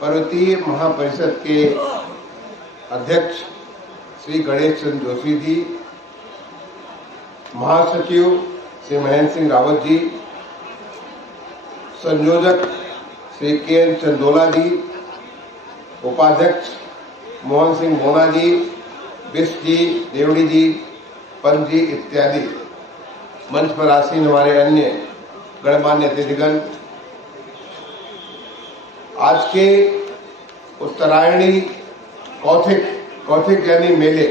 पर्वतीय महापरिषद के अध्यक्ष श्री गणेश चंद्र जोशी जी, महासचिव श्री महेंद्र सिंह रावत जी, संयोजक श्री के चंदोला जी, उपाध्यक्ष मोहन सिंह मोना जी, बिस्ट जी, देवड़ी जी, पंत जी इत्यादि मंच पर आसीन हमारे अन्य गणमान्य अतिथिगण, आज के उत्तरायणी कौथिक यानी मेले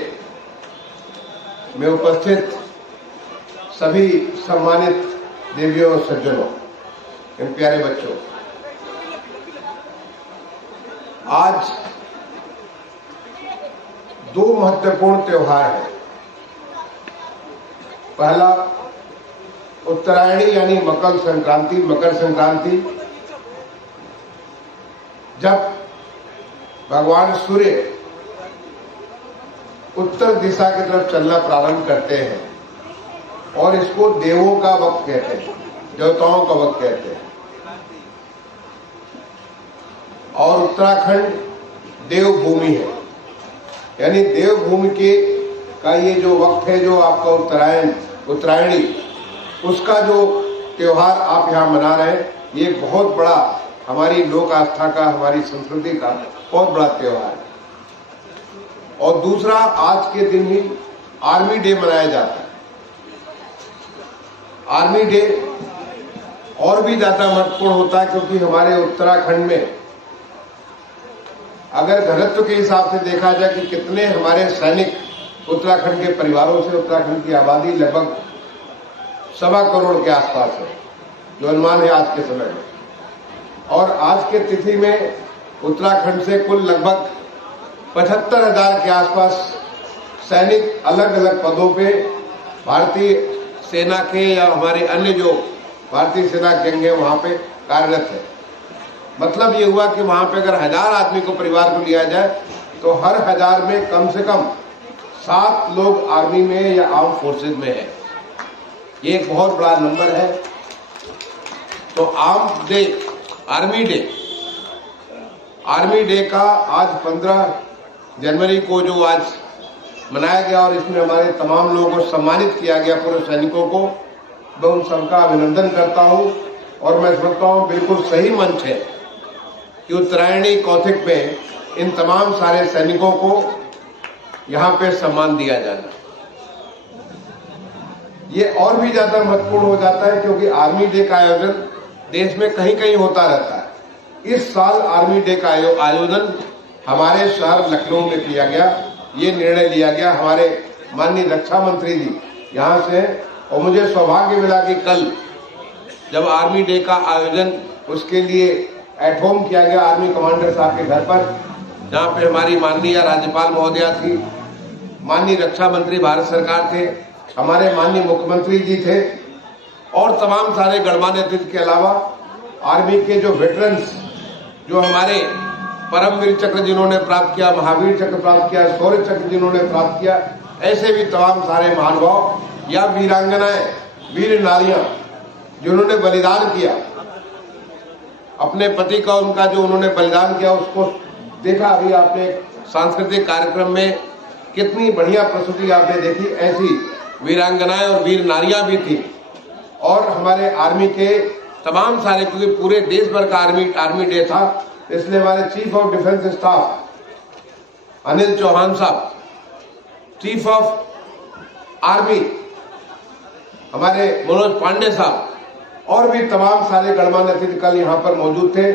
में उपस्थित सभी सम्मानित देवियों और सज्जनों, इन प्यारे बच्चों, आज दो महत्वपूर्ण त्योहार हैं। पहला उत्तरायणी यानी मकर संक्रांति, जब भगवान सूर्य उत्तर दिशा की तरफ चलना प्रारंभ करते हैं और इसको देवों का वक्त कहते हैं, देवताओं का वक्त कहते हैं। और उत्तराखंड देवभूमि है, यानी देवभूमि का ये जो वक्त है, जो आपका उत्तरायणी, उसका जो त्योहार आप यहाँ मना रहे हैं, ये बहुत बड़ा हमारी लोक आस्था का, हमारी संस्कृति का बहुत बड़ा त्योहार है। और दूसरा, आज के दिन ही आर्मी डे मनाया जाता है। आर्मी डे और भी ज्यादा महत्वपूर्ण होता है, क्योंकि हमारे उत्तराखंड में अगर घनत्व के हिसाब से देखा जाए कि कितने हमारे सैनिक उत्तराखंड के परिवारों से, उत्तराखंड की आबादी लगभग 1.25 करोड़ के आसपास है, जो अनुमान है आज के समय में। और आज के तिथि में उत्तराखंड से कुल लगभग 75,000 के आसपास सैनिक अलग अलग पदों पे भारतीय सेना के या हमारे अन्य जो भारतीय सेना के अंग है वहां पे कार्यरत है। मतलब ये हुआ कि वहां पे अगर 1000 आदमी को परिवार को लिया जाए तो हर 1000 में कम से कम 7 लोग आर्मी में या आर्म फोर्सेज में है। ये एक बहुत बड़ा नंबर है। तो आर्मी डे का आज 15 जनवरी को जो आज मनाया गया और इसमें हमारे तमाम लोगों को सम्मानित किया गया, पूरे सैनिकों को, मैं उन सबका अभिनंदन करता हूं। और मैं समझता हूं बिल्कुल सही मंच है कि उत्तरायणी कौथिक में इन तमाम सारे सैनिकों को यहाँ पे सम्मान दिया जाना। ये और भी ज्यादा महत्वपूर्ण हो जाता है क्योंकि आर्मी डे का आयोजन देश में कहीं कहीं होता रहता है। इस साल आर्मी डे का आयोजन हमारे शहर लखनऊ में किया गया। ये निर्णय लिया गया, हमारे माननीय रक्षा मंत्री जी यहाँ से, और मुझे सौभाग्य मिला कि कल जब आर्मी डे का आयोजन उसके लिए एट होम किया गया आर्मी कमांडर साहब के घर पर, जहाँ पे हमारी माननीय राज्यपाल महोदया थी, माननीय रक्षा मंत्री भारत सरकार थे, हमारे माननीय मुख्यमंत्री जी थे और तमाम सारे गणमान्य अतिथि के अलावा आर्मी के जो वेटरन्स, जो हमारे परमवीर चक्र जिन्होंने प्राप्त किया, महावीर चक्र प्राप्त किया, शौर्य चक्र जिन्होंने प्राप्त किया, ऐसे भी तमाम सारे महानुभाव या वीरांगनाएं, वीर नारियां जिन्होंने बलिदान किया अपने पति का, उनका जो उन्होंने बलिदान किया उसको देखा। अभी आपने सांस्कृतिक कार्यक्रम में कितनी बढ़िया प्रस्तुति आपने देखी, ऐसी वीरांगनाएं और वीर नारियां भी थी। और हमारे आर्मी के तमाम सारे, क्योंकि पूरे देश भर का आर्मी डे था, इसलिए हमारे chief of defence staff Anil Chauhan साहब, चीफ ऑफ आर्मी हमारे मनोज पांडे साहब और भी तमाम सारे गणमान्य अतिथि कल यहाँ पर मौजूद थे।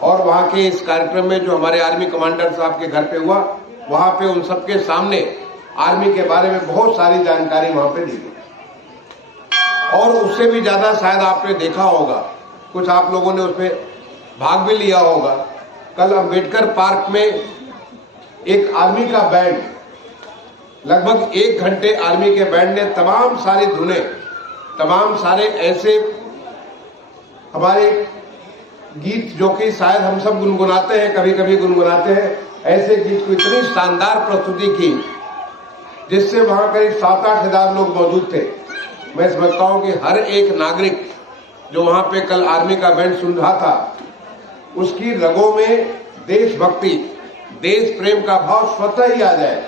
और वहाँ के इस कार्यक्रम में जो हमारे आर्मी कमांडर साहब के घर पे हुआ, वहाँ पे उन सबके सामने आर्मी के बारे में बहुत सारी जानकारी वहाँ पे दी गई। और उससे भी ज्यादा शायद आपने देखा होगा, कुछ आप लोगों ने उसमें भाग भी लिया होगा, कल अम्बेडकर पार्क में एक आर्मी का बैंड, लगभग 1 घंटे आर्मी के बैंड ने तमाम सारी धुनें, तमाम सारे ऐसे हमारे गीत जो कि शायद हम सब गुनगुनाते हैं, कभी कभी गुनगुनाते हैं, ऐसे गीत को इतनी शानदार प्रस्तुति की जिससे वहां करीब 7-8 हजार लोग मौजूद थे। मैं समझता हूं कि हर एक नागरिक जो वहां पे कल आर्मी का बैंड सुन रहा था, उसकी रगों में देशभक्ति, देश प्रेम का भाव स्वतः ही आ जाए।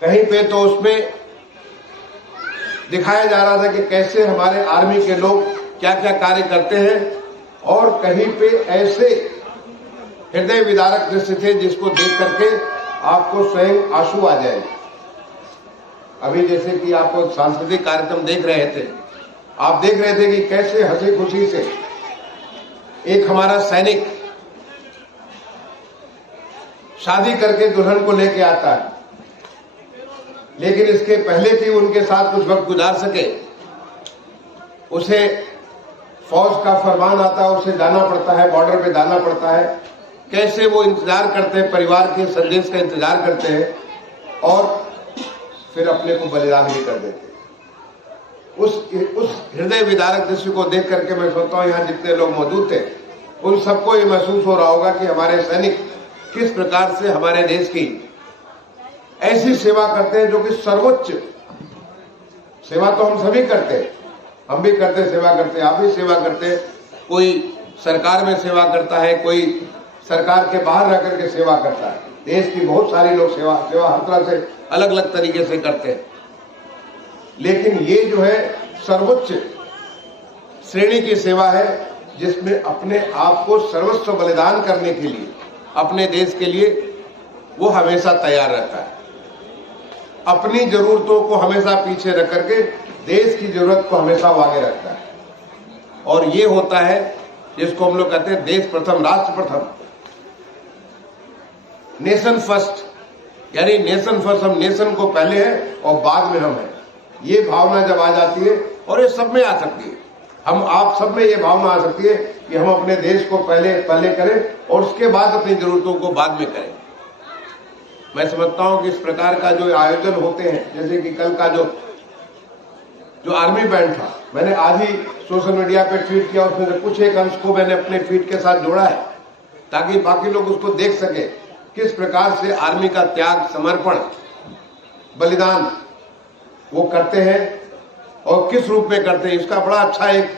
कहीं पे तो उसमें दिखाया जा रहा था कि कैसे हमारे आर्मी के लोग क्या क्या कार्य करते हैं, और कहीं पे ऐसे हृदय विदारक दृश्य थे जिसको देख करके आपको स्वयं आंसू आ जाए। अभी जैसे कि आप सांस्कृतिक कार्यक्रम देख रहे थे, आप देख रहे थे कि कैसे हंसी खुशी से एक हमारा सैनिक शादी करके दुल्हन को लेके आता है, लेकिन इसके पहले कि उनके साथ कुछ वक्त गुजार सके, उसे फौज का फरमान आता है, उसे जाना पड़ता है, बॉर्डर पे जाना पड़ता है। कैसे वो इंतजार करते हैं, परिवार के संदेश का इंतजार करते हैं, और फिर अपने को बलिदान भी कर देते हैं। उस हृदय विदारक दृश्य को देख करके मैं सोचता हूँ यहाँ जितने लोग मौजूद थे उन सबको ये महसूस हो रहा होगा कि हमारे सैनिक किस प्रकार से हमारे देश की ऐसी सेवा करते हैं जो कि सर्वोच्च सेवा। तो हम सभी करते हैं, हम भी करते, सेवा करते, आप भी सेवा करते। कोई सरकार में सेवा करता है, कोई सरकार के बाहर रह करके सेवा करता है। देश की बहुत सारे लोग सेवा हर तरह से अलग अलग तरीके से करते हैं, लेकिन ये जो है सर्वोच्च श्रेणी की सेवा है जिसमें अपने आप को सर्वस्व बलिदान करने के लिए, अपने देश के लिए वो हमेशा तैयार रहता है। अपनी जरूरतों को हमेशा पीछे रख करके देश की जरूरत को हमेशा आगे रखता है, और ये होता है जिसको हम लोग कहते हैं देश प्रथम, राष्ट्र प्रथम, नेशन फर्स्ट। यानी नेशन फर्स्ट, हम नेशन को पहले है और बाद में हम हैं। ये भावना जब आ जाती है, और ये सब में आ सकती है, हम आप सब में ये भावना आ सकती है कि हम अपने देश को पहले करें और उसके बाद अपनी जरूरतों को बाद में करें। मैं समझता हूं कि इस प्रकार का जो आयोजन होते हैं, जैसे कि कल का जो आर्मी बैंड था, मैंने आज ही सोशल मीडिया पे ट्वीट किया, उसमें से कुछ एक अंश को मैंने अपने फीड के साथ जोड़ा है ताकि बाकी लोग उसको देख सके किस प्रकार से आर्मी का त्याग, समर्पण, बलिदान वो करते हैं और किस रूप में करते हैं। इसका बड़ा अच्छा एक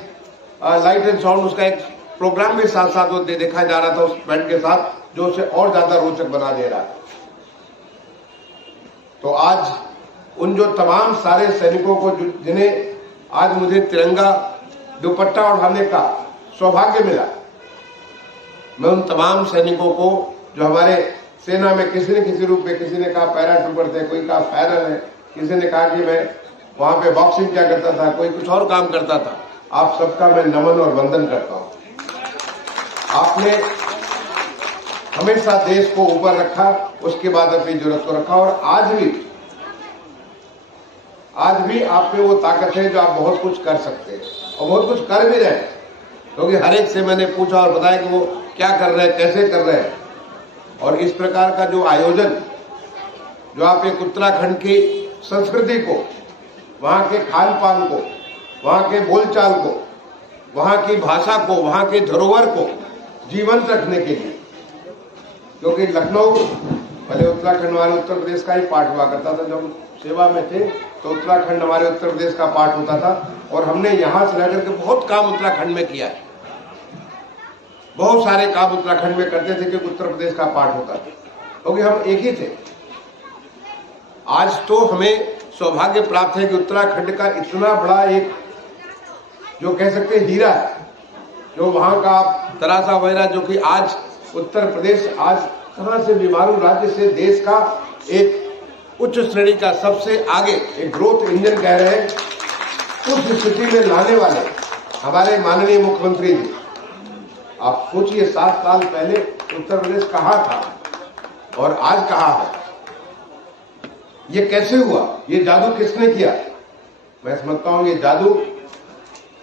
लाइट एंड साउंड, उसका एक प्रोग्राम भी साथ साथ देखा जा रहा था उस बैंड के साथ, जो उसे और ज्यादा रोचक बना दे रहा है। तो आज उन जो तमाम सारे सैनिकों को जिन्हें आज मुझे तिरंगा दुपट्टा ओढ़ाने का सौभाग्य मिला, मैं उन तमाम सैनिकों को जो हमारे सेना में किसी न किसी रूप में, किसी ने कहा पैराट्रूपर थे, कोई कहा फायरर है, किसी ने कहा कि मैं वहां पे बॉक्सिंग क्या करता था, कोई कुछ और काम करता था, आप सबका मैं नमन और वंदन करता हूं। आपने हमेशा देश को ऊपर रखा, उसके बाद अपनी जरूरत को रखा, और आज भी आप में वो ताकत है जो आप बहुत कुछ कर सकते हैं और बहुत कुछ कर भी रहे हैं। क्योंकि हर एक से मैंने पूछा और बताया कि वो क्या कर रहे हैं, कैसे कर रहे हैं। और इस प्रकार का जो आयोजन, जो आप एक उत्तराखंड की संस्कृति को, वहां के खान पान को, वहां के बोलचाल को, वहां की भाषा को, वहां के धरोहर को जीवंत रखने के लिए, क्योंकि लखनऊ पहले उत्तराखंड हमारे उत्तर प्रदेश का ही पार्ट हुआ करता था। जब सेवा में थे तो उत्तराखंड हमारे उत्तर प्रदेश का पार्ट होता था, और हमने यहां से रहकर के बहुत काम उत्तराखंड में किया है। बहुत सारे काम उत्तराखंड में करते थे क्योंकि उत्तर प्रदेश का पार्ट होता था, क्योंकि हम एक ही थे। आज तो हमें सौभाग्य प्राप्त है कि उत्तराखंड का इतना बड़ा एक, जो कह सकते हैं हीरा है, जो वहां का तरासा वगैरह, जो कि आज उत्तर प्रदेश आज कहां से बीमारू राज्य से देश का एक उच्च श्रेणी का सबसे आगे एक ग्रोथ इंजन कह रहे हैं, उस स्थिति में लाने वाले हमारे माननीय मुख्यमंत्री जी। आप सोचिए 7 साल पहले उत्तर प्रदेश कहां था और आज कहां है। ये कैसे हुआ, ये जादू किसने किया? मैं समझता हूं ये जादू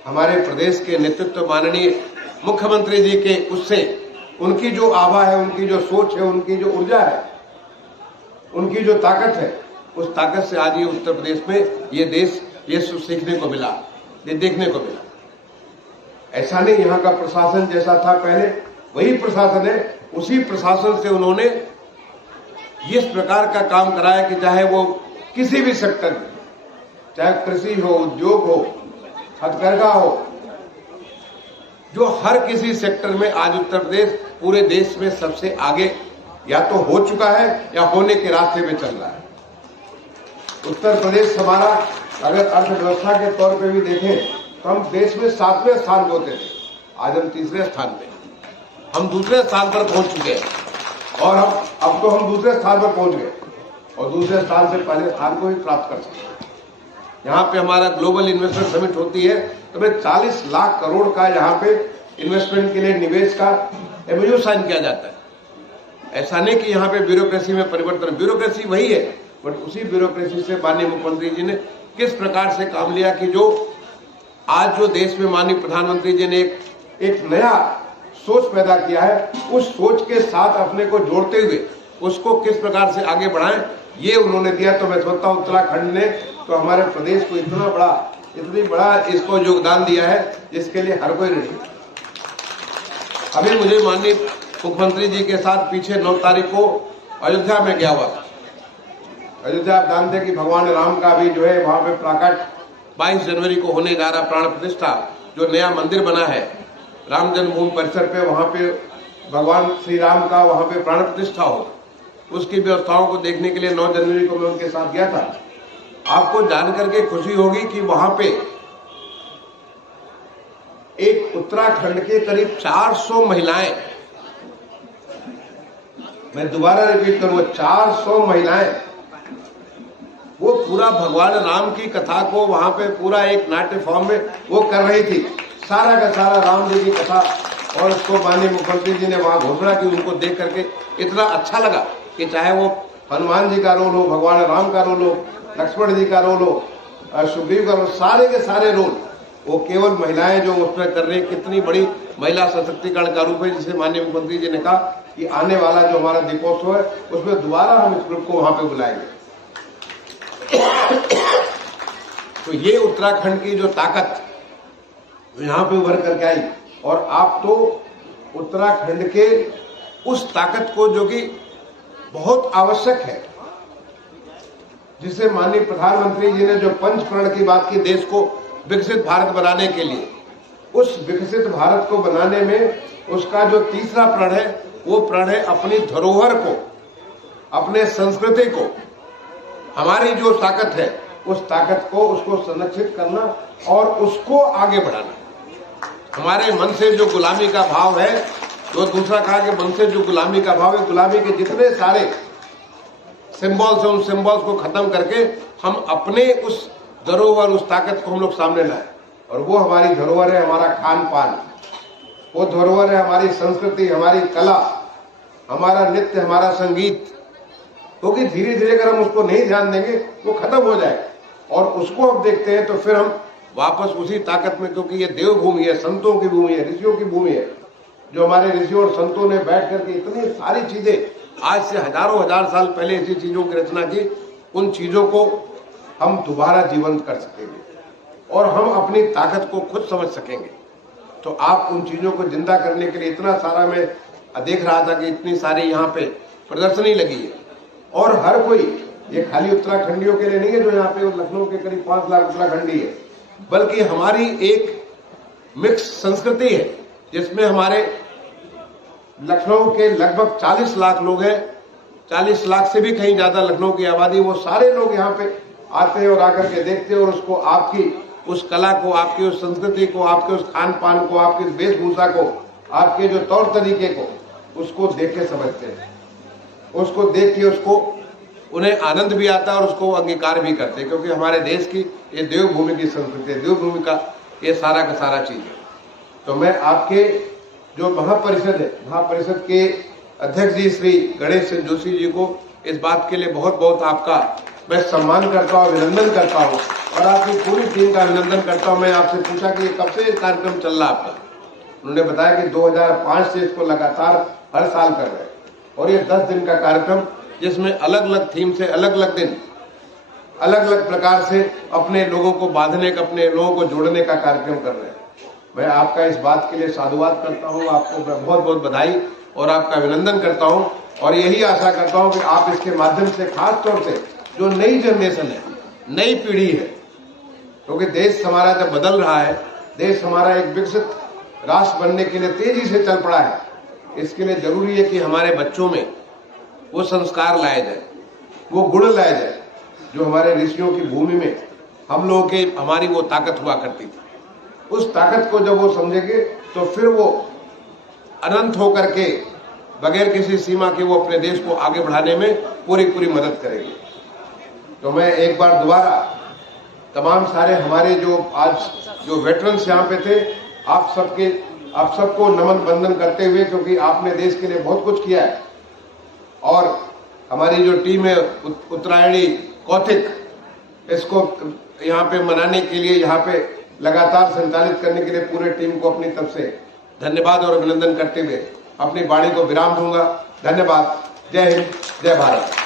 हमारे प्रदेश के नेतृत्व माननीय मुख्यमंत्री जी के, उससे उनकी जो आभा है, उनकी जो सोच है, उनकी जो ऊर्जा है, उनकी जो ताकत है, उस ताकत से आज ये उत्तर प्रदेश में ये देश ये सीखने को मिला, ये देखने को मिला। ऐसा नहीं यहाँ का प्रशासन जैसा था पहले वही प्रशासन है, उसी प्रशासन से उन्होंने इस प्रकार का काम कराया कि चाहे वो किसी भी सेक्टर में, चाहे कृषि हो, उद्योग हो, हथकरघा हो, जो हर किसी सेक्टर में आज उत्तर प्रदेश पूरे देश में सबसे आगे या तो हो चुका है या होने के रास्ते में चल रहा है। उत्तर प्रदेश हमारा अगर अर्थव्यवस्था के तौर पे भी देखें तो हम देश में 7वें स्थान पे होते थे, आज हम 3रे स्थान पे, हम 2रे स्थान पर पहुंच चुके हैं और अब तो हम 2रे स्थान पर पहुंच गए और 2रे स्थान से पहले स्थान को ही प्राप्त कर सकते हैं। यहाँ पे हमारा ग्लोबल इन्वेस्टमेंट समिट होती है तो 40 लाख करोड़ का यहाँ पे इन्वेस्टमेंट के लिए निवेश का MOU साइन किया जाता है। ऐसा नहीं कि यहाँ पे ब्यूरोक्रेसी में परिवर्तन, ब्यूरोक्रेसी वही है, बट उसी ब्यूरोक्रेसी से माननीय मुख्यमंत्री जी ने किस प्रकार से काम लिया कि जो आज जो देश में माननीय प्रधानमंत्री जी ने एक नया सोच पैदा किया है, उस सोच के साथ अपने को जोड़ते हुए उसको किस प्रकार से आगे बढ़ाएं, ये उन्होंने दिया। तो मैं समझता हूँ उत्तराखंड ने तो हमारे प्रदेश को इतनी बड़ा इसको योगदान दिया है जिसके लिए हर कोई ऋणी। अभी मुझे माननीय मुख्यमंत्री जी के साथ पीछे 9 तारीख को अयोध्या में गया हुआ। अयोध्या आप जानते हैं कि भगवान राम का भी जो है वहां पे प्राकट 22 जनवरी को होने जा रहा प्राण प्रतिष्ठा, जो नया मंदिर बना है राम जन्मभूमि परिसर पे, वहां पे भगवान श्री राम का वहां पे प्राण प्रतिष्ठा हो, उसकी व्यवस्थाओं को देखने के लिए 9 जनवरी को मैं उनके साथ गया था। आपको जानकर के खुशी होगी कि वहां पे एक उत्तराखंड के करीब 400 महिलाएं, मैं दोबारा रिपीट करूंगा, 400 महिलाएं वो पूरा भगवान राम की कथा को वहां पे पूरा एक नाट्य फॉर्म में वो कर रही थी, सारा का सारा राम जी की कथा। और उसको माननीय मुख्यमंत्री जी ने वहां घोषणा की, उनको देख करके इतना अच्छा लगा कि चाहे वो हनुमान जी का रोल हो, भगवान राम का रोल हो, लक्ष्मण जी का रोल हो, सुग्रीव का रोल, सारे के सारे रोल वो केवल महिलाएं जो उसमें कर रही। कितनी बड़ी महिला सशक्तिकरण का रूप है, जिसे माननीय मुख्यमंत्री जी ने कहा कि आने वाला जो हमारा दीपोत्सव है उसमें दोबारा हम इस ग्रुप को वहां पे बुलाएंगे। तो ये उत्तराखंड की जो ताकत यहाँ पे उभर करके आई, और आप तो उत्तराखंड के उस ताकत को जो कि बहुत आवश्यक है, जिसे माननीय प्रधानमंत्री जी ने जो पंच प्रण की बात की देश को विकसित भारत बनाने के लिए, उस विकसित भारत को बनाने में उसका जो तीसरा प्रण है वो प्रण है अपनी धरोहर को, अपने संस्कृति को, हमारी जो ताकत है उस ताकत को उसको संरक्षित करना और उसको आगे बढ़ाना। हमारे मन से जो गुलामी का भाव है, तो दूसरा कहा कि मन से जो गुलामी का भाव है, गुलामी के जितने सारे सिंबल्स हैं उन सिंबल्स को खत्म करके हम अपने उस धरोहर, उस ताकत को हम लोग सामने लाए। और वो हमारी धरोहर है हमारा खान पान, वो धरोहर है हमारी संस्कृति, हमारी कला, हमारा नृत्य, हमारा संगीत। क्योंकि धीरे धीरे अगर हम उसको नहीं ध्यान देंगे वो खत्म हो जाएगा, और उसको हम देखते हैं तो फिर हम वापस उसी ताकत में, क्योंकि ये देवभूमि है, संतों की भूमि है, ऋषियों की भूमि है, जो हमारे ऋषियों और संतों ने बैठ करके इतनी सारी चीजें आज से हजारों हजार साल पहले ऐसी चीजों की रचना की, उन चीजों को हम दोबारा जीवंत कर सकेंगे और हम अपनी ताकत को खुद समझ सकेंगे। तो आप उन चीजों को जिंदा करने के लिए इतना सारा, मैं देख रहा था कि इतनी सारी यहाँ पे प्रदर्शनी लगी है, और हर कोई, ये खाली उत्तराखंडियों के लिए नहीं है जो यहाँ पे लखनऊ के करीब 5 लाख उत्तराखंडी है, बल्कि हमारी एक मिक्स संस्कृति है जिसमें हमारे लखनऊ के लगभग 40 लाख लोग हैं, 40 लाख से भी कहीं ज्यादा लखनऊ की आबादी, वो सारे लोग यहाँ पे आते हैं और आकर के देखते हैं और उसको, आपकी उस कला को, आपकी उस संस्कृति को, आपके उस खान पान को, आपकी वेशभूषा को, आपके जो तौर तरीके को, उसको देख के समझते हैं, उसको देख के उसको उन्हें आनंद भी आता है और उसको अंगीकार भी करते हैं, क्योंकि हमारे देश की ये देवभूमि की संस्कृति है, देवभूमि का ये सारा का सारा चीज है। तो मैं आपके जो महापरिषद है, महापरिषद के अध्यक्ष जी श्री गणेश सिंह जोशी जी को इस बात के लिए बहुत बहुत आपका मैं सम्मान करता हूँ, अभिनंदन करता हूँ, और आपकी पूरी टीम का अभिनंदन करता हूँ। मैं आपसे पूछा कि कब से कार्यक्रम चल रहा आपका, उन्होंने बताया कि 2005 से इसको लगातार हर साल कर रहे हैं, और ये 10 दिन का कार्यक्रम जिसमें अलग अलग थीम से अलग अलग दिन अलग अलग प्रकार से अपने लोगों को बांधने का, अपने लोगों को जोड़ने का कार्यक्रम कर रहे हैं। मैं आपका इस बात के लिए साधुवाद करता हूँ, आपको मैं बहुत बहुत बधाई और आपका अभिनंदन करता हूँ, और यही आशा करता हूँ कि आप इसके माध्यम से, खास तौर से जो नई जनरेशन है, नई पीढ़ी है, क्योंकि देश हमारा जब बदल रहा है, देश हमारा एक विकसित राष्ट्र बनने के लिए तेजी से चल पड़ा है, इसके लिए जरूरी है कि हमारे बच्चों में वो संस्कार लाए जाए, वो गुण लाए जाए जो हमारे ऋषियों की भूमि में हम लोगों के हमारी वो ताकत हुआ करती थी। उस ताकत को जब वो समझेंगे तो फिर वो अनंत होकर के बगैर किसी सीमा के वो अपने देश को आगे बढ़ाने में पूरी मदद करेंगे। तो मैं एक बार दोबारा तमाम सारे हमारे जो आज जो वेटरन्स यहाँ पे थे, आप सबको नमन बंदन करते हुए, क्योंकि आपने देश के लिए बहुत कुछ किया है और हमारी जो टीम है उत्तरायणी कौतिक, इसको यहाँ पे मनाने के लिए, यहाँ पे लगातार संचालित करने के लिए पूरे टीम को अपनी तरफ से धन्यवाद और अभिनंदन करते हुए अपनी वाणी को विराम दूंगा। धन्यवाद। जय हिंद, जय भारत।